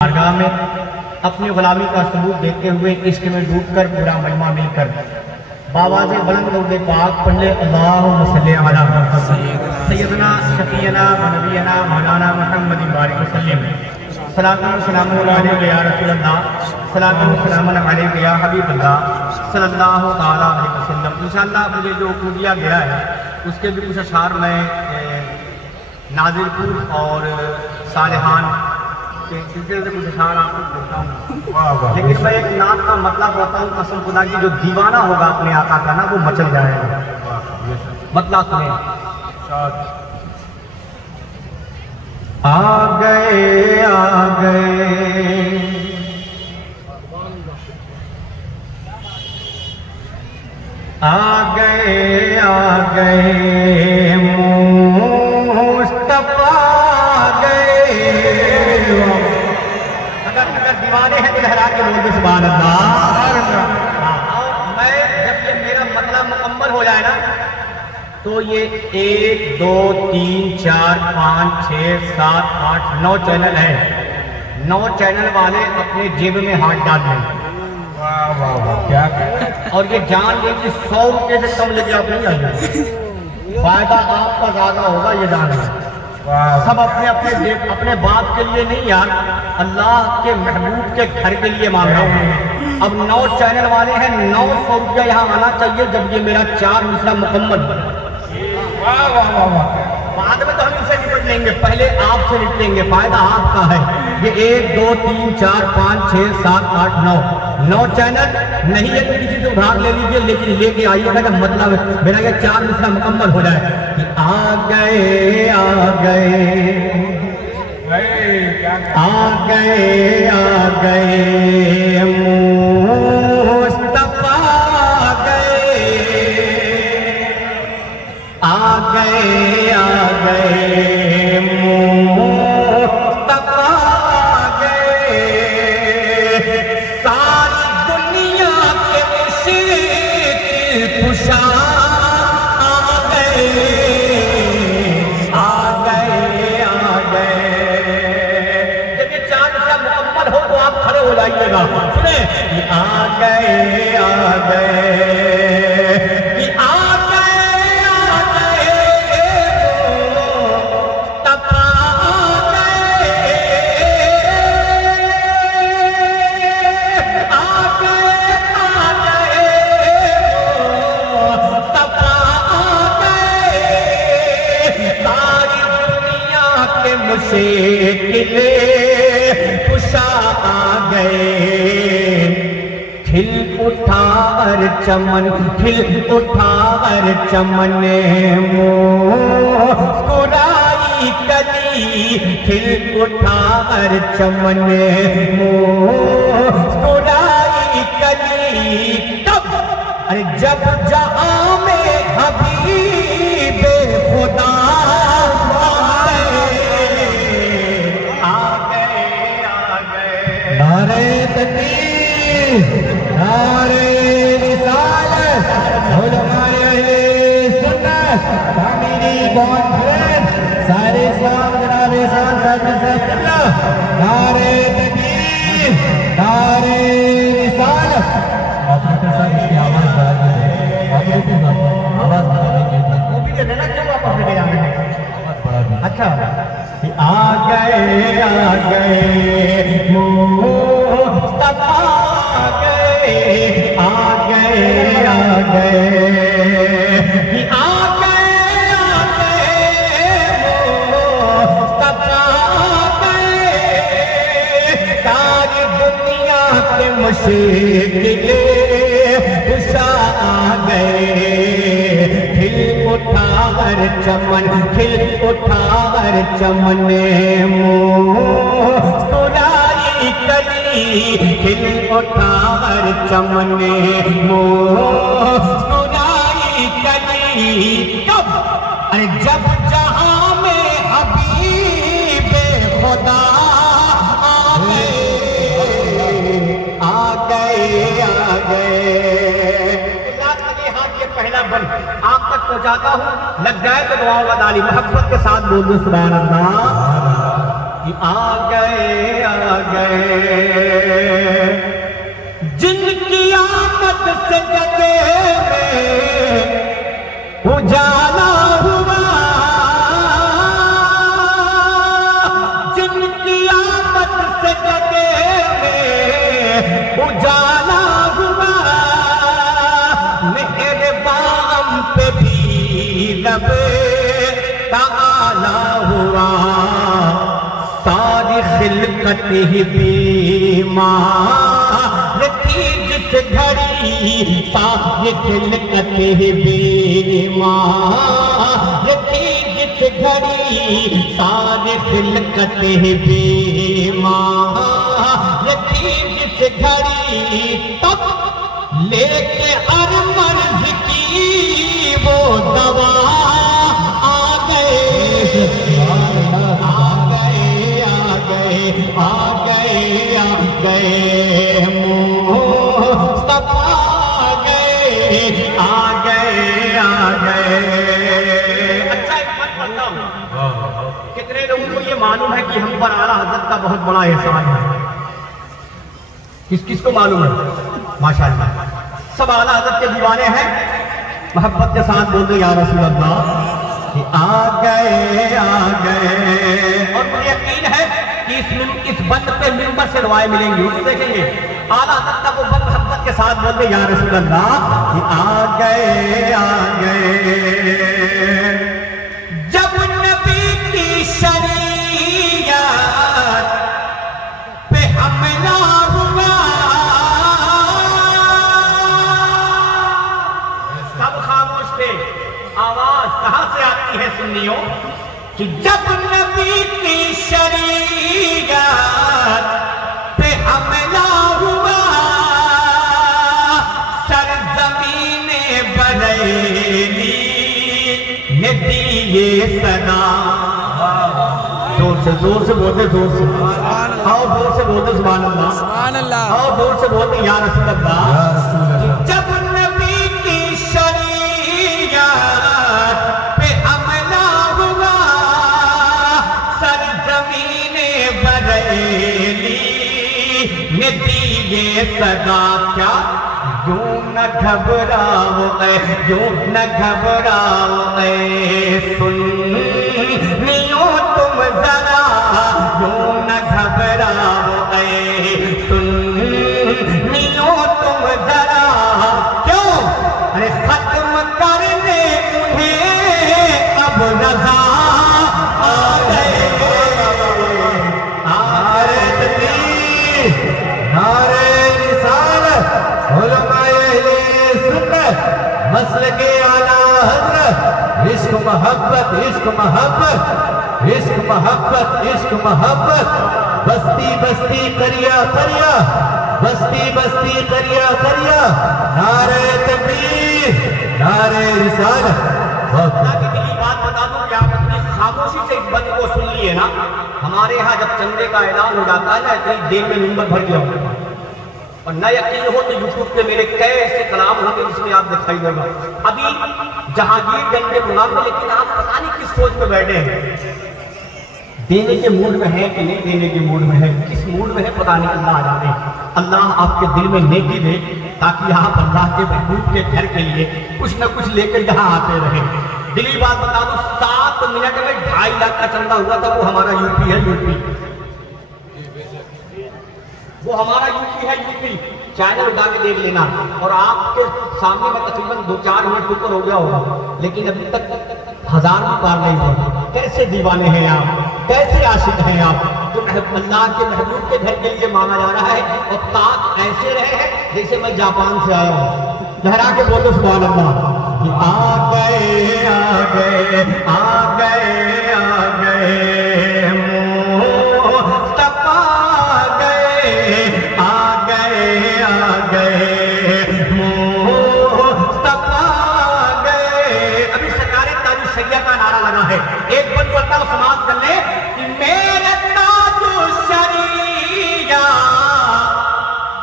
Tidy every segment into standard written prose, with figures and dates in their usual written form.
بارگاہ میں اپنی غلامی کا ثبوت دیتے ہوئے عشق میں ڈوب کر پورا مجمع مل کر بآواز بلند درود پاک پڑھ لے اللہم صلی علی محمد سیدنا شفیعنا و نبینا مولانا محمد بارک وسلم صلاۃ و سلام علیک یا رسول اللہ صلاۃ و سلام علیک یا حبیب اللہ صلی اللہ تعالی علیہ وسلم۔ انشاءاللہ مجھے جو کھو دیا گیا ہے اس کے بھی کچھ اشعار میں نازل پور اور صالحان کے سلسلے سے کچھ اشعار آپ کو دیتا ہوں، لیکن میں ایک نعت کا مطلب ہوتا ہوں قسم خدا کی جو دیوانہ ہوگا اپنے آقا کا نا وہ مچل جائے گا۔ مطلب سنیں، آ گئے آ گئے آ گئے آ گئے مصطفیٰ گئے۔ اگر دیوانے ہیں تو لہرا کے بول دے سبحان اللہ۔ میں جب یہ میرا مطلب مکمل ہو جائے نا تو یہ 1 2 3 4 5 6 7 8 9 چینل ہیں، 9 چینل والے اپنے جیب میں ہاتھ ڈال دیں اور یہ جان لیں کہ 100 روپے سے کم لے کے آپ نہیں آئیں، فائدہ آپ کا زیادہ ہوگا یہ جان لیں۔ سب اپنے باپ کے لیے نہیں یار، اللہ کے محبوب کے گھر کے لیے مانگ رہا ہوں۔ اب 9 چینل والے ہیں، 900 روپیہ یہاں آنا چاہیے جب یہ میرا 4 مصرع مکمل ہو۔ بعد میں تو ہم ان سے نپٹ لیں گے، پہلے آپ سے نپٹیں گے، فائدہ آپ کا ہے۔ یہ 1 2 3 4 5 6 7 8 9 چینل نہیں ہے تو کسی سے ادھار لے لیجیے، لیکن لے کے آئیے گا مطلب میرا یہ 4 مصرع مکمل ہو جائے کہ آ گئے آ گئے آ گئے آ گئے مصطفیٰ گئے آ گئے آ گئے مصطفیٰ گئے، ساری دنیا کے مشکل کشا آ گئے آ گئے آ گئے۔ جب یہ 4 مصرع مکمل ہو تو آپ کھڑے ہو جائیے گا، سنیں آ گئے آ گئے کشا آ گئے، کھل اٹھا ہر چمن کھل اٹھا ہر چمن مسکرائی کلی، کھل اٹھا ہر چمن مسکرائی کلی، تب ارے جب جہاں میں حبیب خدا نعرہ تکبیر، نعرہ رسالت، علماء اہل سنت، تعمیری کانفرنس، سارے اسلام جناب احسان صاحب اللہ، نعرہ تکبیر، نعرہ رسالت۔ آپریٹر صاحب اس کی آواز بڑھا دیجیے، آپریٹر صاحب آواز بڑھا دیجیے، وہ بھی دینا کیوں واپس لے کے جانے ہیں، آواز بڑھا دیجیے۔ اچھا آ گئے مصطفیٰ گئے آ گئے آ گئے آ گئے آ گئے مصطفیٰ گئے، ساری دنیا کے مشکل کشا آ گئے، کھل اٹھا ہر چمن کھل اٹھا ہر چمن مسکرائی کلی، کھل اٹھا ہر چمن مسکرائی کلی، کب ارے جب جہاں میں حبیب خدا آ گئے آ گئے آ گئے۔ پہلا بند آپ تک پہنچاتا ہوں، لگ جائے تو دعاؤں کا دالی محبت کے ساتھ بول دو سبحان اللہ۔ آ گئے جن کی آمد سے جگہ میں اجالا ہوا، جن کی آمد سے جگہ میں اجالا ہوا، میرے بام پہ بھی لب تعالی ہوا، ساری خلقت ہی بیمار تھی جس گھڑی، ساری خلقت ہی بیمار تھی جس گھڑی، ساری خلقت ہی بیمار تھی جس گھڑی، تب لے کے ہر مرض کی وہ دوا آ گئے، مصطفیٰ آ گئے۔ اچھا ایک بات پڑھتا ہوں، کتنے لوگوں کو یہ معلوم ہے کہ ہم پر اعلیٰ حضرت کا بہت بڑا احسان ہے؟ کس کس کو معلوم ہے؟ ماشاءاللہ سب اعلیٰ حضرت کے دیوانے ہیں، محبت کے ساتھ بول دو یا رسول اللہ کہ آ گئے۔ اور مجھے یقین ہے کہ اس بند پہ منبر سے دعائیں ملیں گی، دیکھیں گے اعلیٰ حضرت کا وہ بند محبت کے ساتھ بول دے یا رسول اللہ کہ آ گئے۔ جب نبی کی شریعت پہ حملہ ہوا، سب خاموش تھے، آواز کہاں سے آتی ہے سنیوں کہ جب نبی کی شریعت پہ حملہ ہوا، سرزمین بریلی نے دی یہ صدا۔ زور سے بولتے، زور سے آؤ، زور سے بولتے سبحان اللہ، سبحان اللہ، آؤ زور سے بولتے یا رسول اللہ۔ جب نبی کی شریعت پہ حملہ ہوا، سرزمین بریلی نے دی یہ صدا، کیا یوں نہ گھبراؤ اے، یوں نہ گھبراؤ اے سنیوں تم ذرا، یوں نہ گھبراؤ اے سنیوں تم ذرا، کیوں؟ ارے ختم کرنے انہیں اب رضا آ گئے۔ نعرہ تکبیر، نعرہ رسالت، علماء اہل سنت، مسلک اعلیٰ حضرت، عشق محبت، عشق محبت، عشق محبت، عشق محبت، بستی بستی کریا کریا، بستی بستی کریا کریا، نعرہ تکبیر، نعرہ رسالت۔ اللہ کی دلی بات بتا دوں کہ آپ اپنی خاموشی سے اس بند کو سن لیے نا، ہمارے ہاں جب چندے کا اعلان ہو جاتا ہے نا اتنی دیر میں نمبر بھر گیا ہوتا ہے، اور نہ یقین ہو تو یوٹیوب پہ میرے کئی ایسے کلام ہوں گے جس میں آپ دکھائی دے گا۔ ابھی جہانگیر گنج کے پروگرام میں، لیکن آپ پتہ نہیں کس سوچ میں بیٹھے ہیں، دینے کے موڈ میں ہے کہ نہیں دینے کے موڈ میں ہے، کس موڈ میں ہے پتہ نہیں، اللہ جانے۔ اللہ آپ کے دل میں نیکی دے تاکہ آپ اللہ کے محبوب کے گھر کے لیے کچھ نہ کچھ لے کر یہاں آتے رہیں۔ دلی بات بتا دوں، 7 منٹ میں 2.5 لاکھ کا چندہ ہوا تھا، وہ ہمارا یوپی ہے، یوپی وہ ہمارا یوپی ہے، یوپی چینل اٹھا کے دیکھ لینا، اور آپ کے سامنے میں تقریباً 2-4 منٹ کے اوپر ہو گیا ہوگا، لیکن ابھی تک 1000 بھی پار نہیں ہوا۔ کیسے دیوانے ہیں آپ، کیسے عاشق ہیں آپ، جو اللہ کے محبوب کے گھر کے لیے مانا جا رہا ہے، اور تاج ایسے رہے ہیں جیسے میں جاپان سے آیا ہوں۔ لہرا کے بولو سبحان اللہ۔ آ گئے آ گئے آ گئے آ گئے مصطفیٰ آ گئے آ گئے مصطفیٰ گئے۔ ابھی سرکار تاج الشریعہ کا نعرہ لگا ہے، ایک بند بولتا ہوں سماعت کر لیں کہ میرے تاج الشریعہ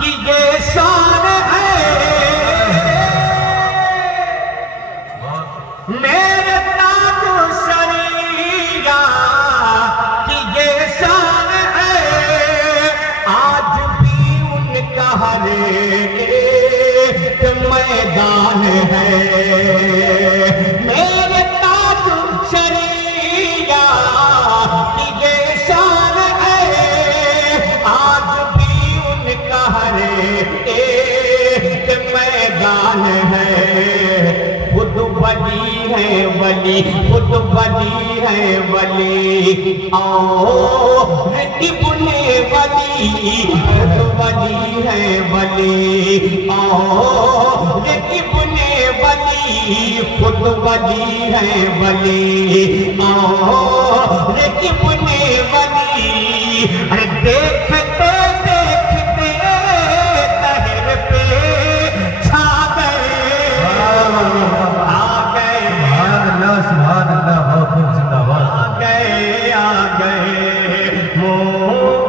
کی یہ شان ہے، میرے تاج الشریعہ کی یہ شان ہے، آج بھی ان کا ہر ایک ولی ہے ولی خود ولی ہے ولی آؤ ابن ولی خود ولی ہے ولی آؤ ابن ولی خود ولی ہے ولی آؤ ابن ولی ارے دیکھتے دیکھتے تہر پہ چھا گئے آ گئے سبحان اللہ بہت خوب زندہ باد آ گئے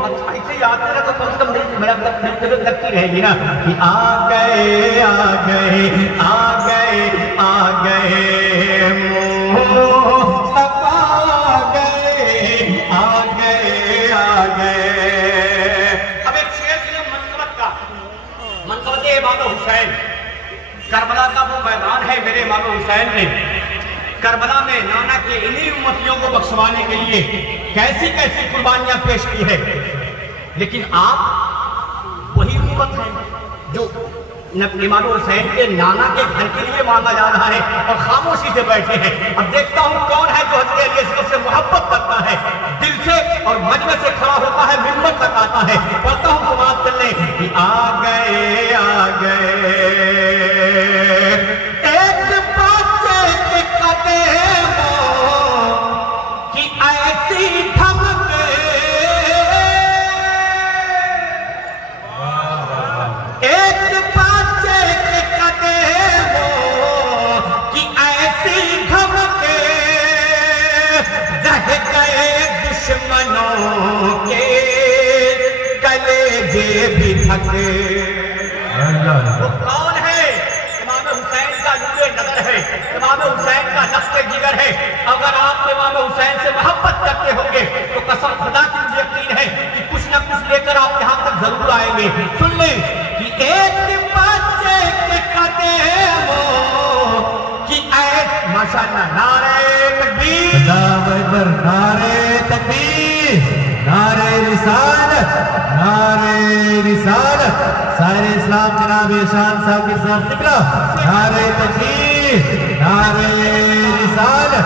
اچھا اسے یاد کرے تو کم سے کم میرا طبیعت لگتی رہے گی نا کہ آ گئے آ گئے آ گئے آ گئے مصطفیٰ آ گئے آ گئے آ گئے اب ایک شعر کی منقبت کا منقبت امام حسین کربلا کا وہ میدان ہے میرے امام حسین نے کربلا میں نانا کے انہی امتیوں کو بخشوانے کے لیے کیسی کیسی قربانیاں پیش کی ہے لیکن آپ وہی امت ہیں جو امام حسین کے نانا کے گھر کے لیے مانگا جا رہا ہے اور خاموشی سے بیٹھے ہیں اب دیکھتا ہوں کون ہے جو حضرت علی اصغر سے محبت کرتا ہے دل سے اور مجمع سے کھڑا ہوتا ہے منبر تک آتا ہے پڑھتا ہوں سماعت کرنے کہ آ گئے آ گئے ایک بچے کے قدموں کی ایسی دھمک ایک بچے کے قدموں کی ایسی دھمک رہ گئے دشمنوں کے کلیجے بھی تھکے وہ کون ہے امام حسین کا نور نظر ہے امام حسین کا نقش جگر ہے اگر آپ امام حسین سے محبت کرتے ہوں گے تو قسم خدا کی مجھے یقین ہے کہ کچھ نہ کچھ لے کر آپ یہاں تک ضرور آئیں گے سن لیں کہ ایک بچے کے قدموں کی ایس ماشاءاللہ نعرہ تکبیر اللہ اکبر نعرہ تکبیر نعرہ رسالت نعرہ رسالت سارے اسلام جناب شان صاحب کے ساتھ نکلا نعرہ تکبیر نعرہ رسالت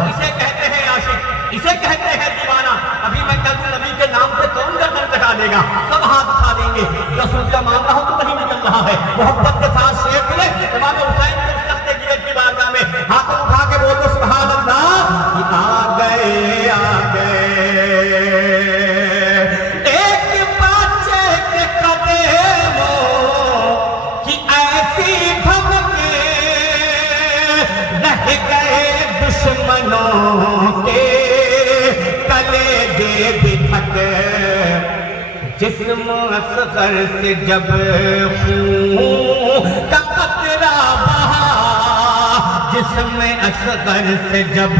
اسے کہتے ہیں عاشق اسے کہتے ہیں دیوانہ ابھی میں کل نبی کے نام پہ کون گردن کٹا دے گا سب ہاتھ اٹھا دیں گے رسول کا مان رہا ہوں تو وہی نکل رہا ہے محبت کے ساتھ شیخ ملے امام حسین کو تخت گرد کی بارگاہ میں ہاتھ اٹھا کے بول دو سبحان اللہ کہ آ گئے آ گئے ایک بچے کے قدموں کی ایسی دھمک رہ گئے دشمنوں کے کلیجے بھی تھک جسم اصغر سے جب خون کا قطرہ بہا جسم اصغر سے جب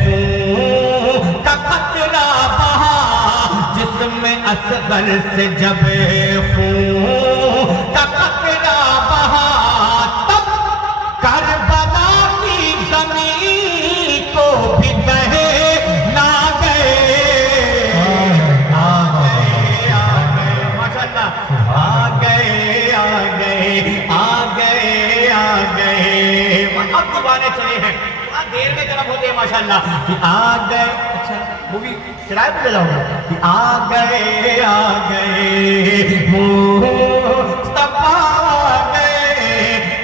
خون کا قطرہ بہا جسم اصغر سے جب خون کا قطرہ بہا تب کربلا کی زمین کو بھی بہے نہ گئے آ گئے آ گئے آ گئے آ گئے اب دیوانے چلے ہیں دیر میں جنب ہوتے ہیں ماشاءاللہ کہ آ گئے اچھا وہ بھی شرائع پہ لے جاؤں گا کہ آ گئے مصطفیٰ آ گئے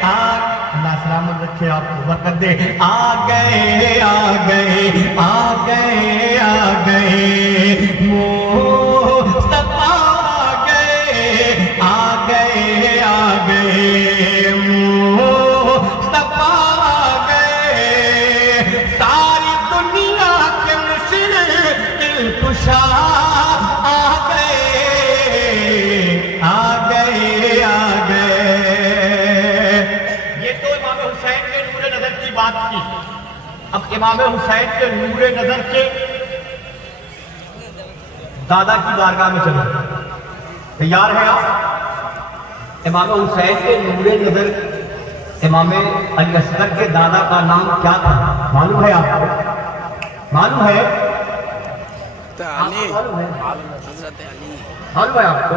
اللہ سلامت رکھے آپ کو برکت دے آ گئے آ گئے آ گئے آ گئے مصطفیٰ آ گئے آ گئے آ گئے مصطفیٰ آ گئے ساری دنیا کے مشکل کشا آ گئے آ گئے آ گئے یہ تو امام حسین کے نور نظر کی بات کی اب امام حسین کے نور نظر کے دادا کی بارگاہ میں چلو تیار ہیں آپ امام حسین کے نور نظر امام علی اصغر کے دادا کا نام کیا تھا معلوم ہے آپ کو معلوم ہے معلوم ہے آپ کو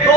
2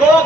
2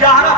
11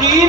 3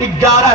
11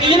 3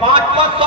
500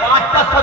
500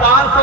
500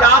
4